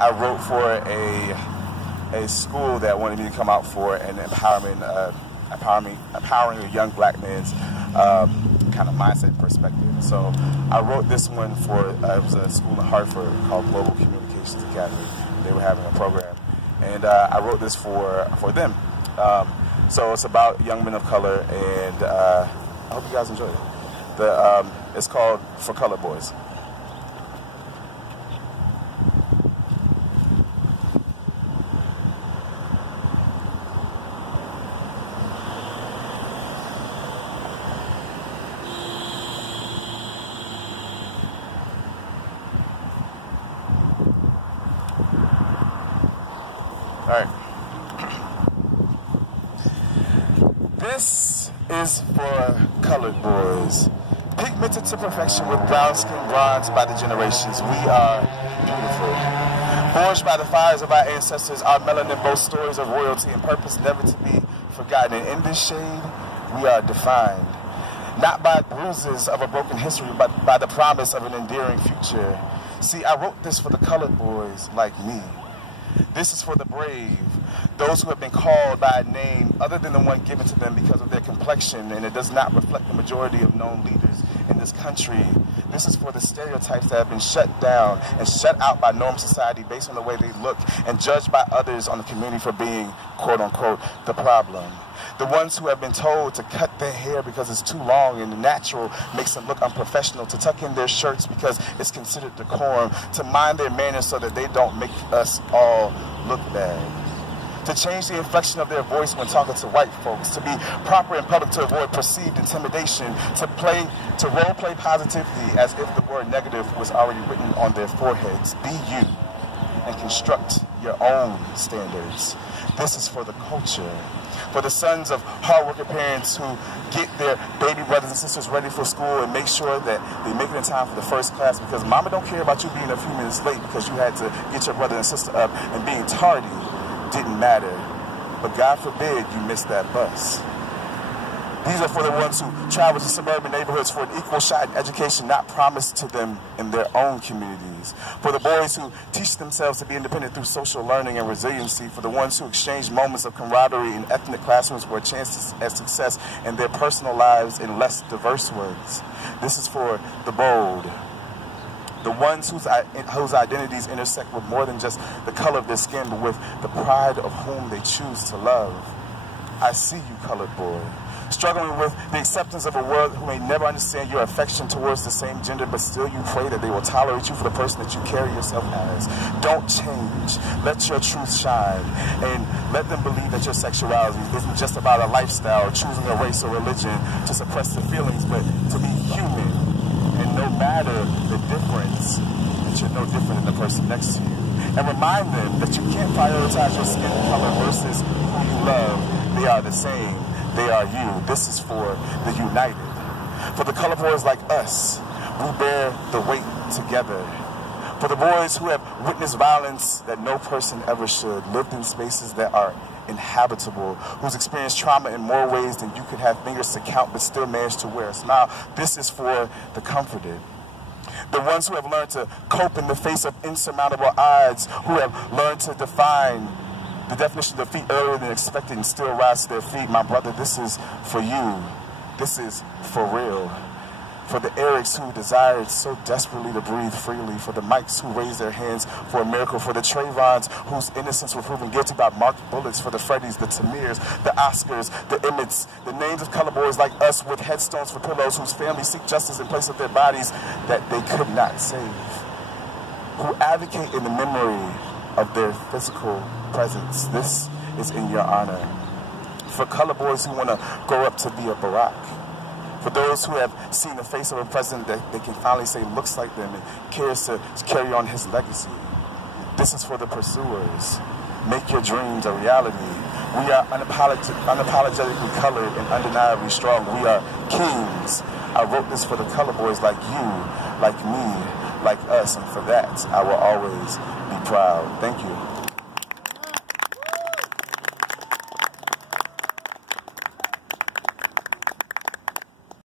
I wrote for a school that wanted me to come out for an empowering a young black man's kind of mindset perspective. So I wrote this one for, it was a school in Hartford called Global Communications Academy. They were having a program. And I wrote this for them. So it's about young men of color, and I hope you guys enjoy it. It's called For Colored Boys. All right. This is for colored boys. Pigmented to perfection with brown skin bronzed by the generations. We are beautiful. Forged by the fires of our ancestors, our melanin boasts stories of royalty and purpose never to be forgotten. And in this shade, we are defined. Not by bruises of a broken history, but by the promise of an endearing future. See, I wrote this for the colored boys like me. This is for the brave, those who have been called by a name other than the one given to them because of their complexion, and it does not reflect the majority of known leaders in this country. This is for the stereotypes that have been shut down and shut out by norm society based on the way they look and judged by others on the community for being, quote unquote, the problem. The ones who have been told to cut their hair because it's too long and natural makes them look unprofessional, to tuck in their shirts because it's considered decorum, to mind their manners so that they don't make us all look bad, to change the inflection of their voice when talking to white folks, to be proper in public to avoid perceived intimidation, to role play positivity as if the word negative was already written on their foreheads. Be you and construct your own standards. This is for the culture. For the sons of hardworking parents who get their baby brothers and sisters ready for school and make sure that they make it in time for the first class, because mama don't care about you being a few minutes late because you had to get your brother and sister up, and being tardy didn't matter. But God forbid you miss that bus. These are for the ones who travel to suburban neighborhoods for an equal shot at education not promised to them in their own communities. For the boys who teach themselves to be independent through social learning and resiliency. For the ones who exchange moments of camaraderie in ethnic classrooms for a chance at success in their personal lives in less diverse words. This is for the bold. The ones whose identities intersect with more than just the color of their skin, but with the pride of whom they choose to love. I see you, colored boy. Struggling with the acceptance of a world who may never understand your affection towards the same gender, but still you pray that they will tolerate you for the person that you carry yourself as. Don't change. Let your truth shine. And let them believe that your sexuality isn't just about a lifestyle, choosing a race or religion to suppress the feelings, but to be human. And no matter the difference, that you're no different than the person next to you. And remind them that you can't prioritize your skin color versus who you love. They are the same. They are you. This is for the united. For the color boys like us, we bear the weight together. For the boys who have witnessed violence that no person ever should, lived in spaces that are inhabitable, who's experienced trauma in more ways than you could have fingers to count but still managed to wear a smile. This is for the comforted. The ones who have learned to cope in the face of insurmountable odds, who have learned to define the definition of defeat earlier than expected and still rise to their feet. My brother, this is for you. This is for real. For the Erics who desired so desperately to breathe freely. For the Mikes who raised their hands for a miracle. For the Trayvons whose innocence were proven guilty by marked bullets. For the Freddys, the Tamirs, the Oscars, the Emmets. The names of color boys like us with headstones for pillows, whose families seek justice in place of their bodies that they could not save. Who advocate in the memory of their physical presence. This is in your honor. For color boys who want to grow up to be a Barack. For those who have seen the face of a president that they can finally say looks like them and cares to carry on his legacy. This is for the pursuers. Make your dreams a reality. We are unapologetically colored and undeniably strong. We are kings. I wrote this for the color boys like you, like me, like us, and for that I will always be proud. Thank you.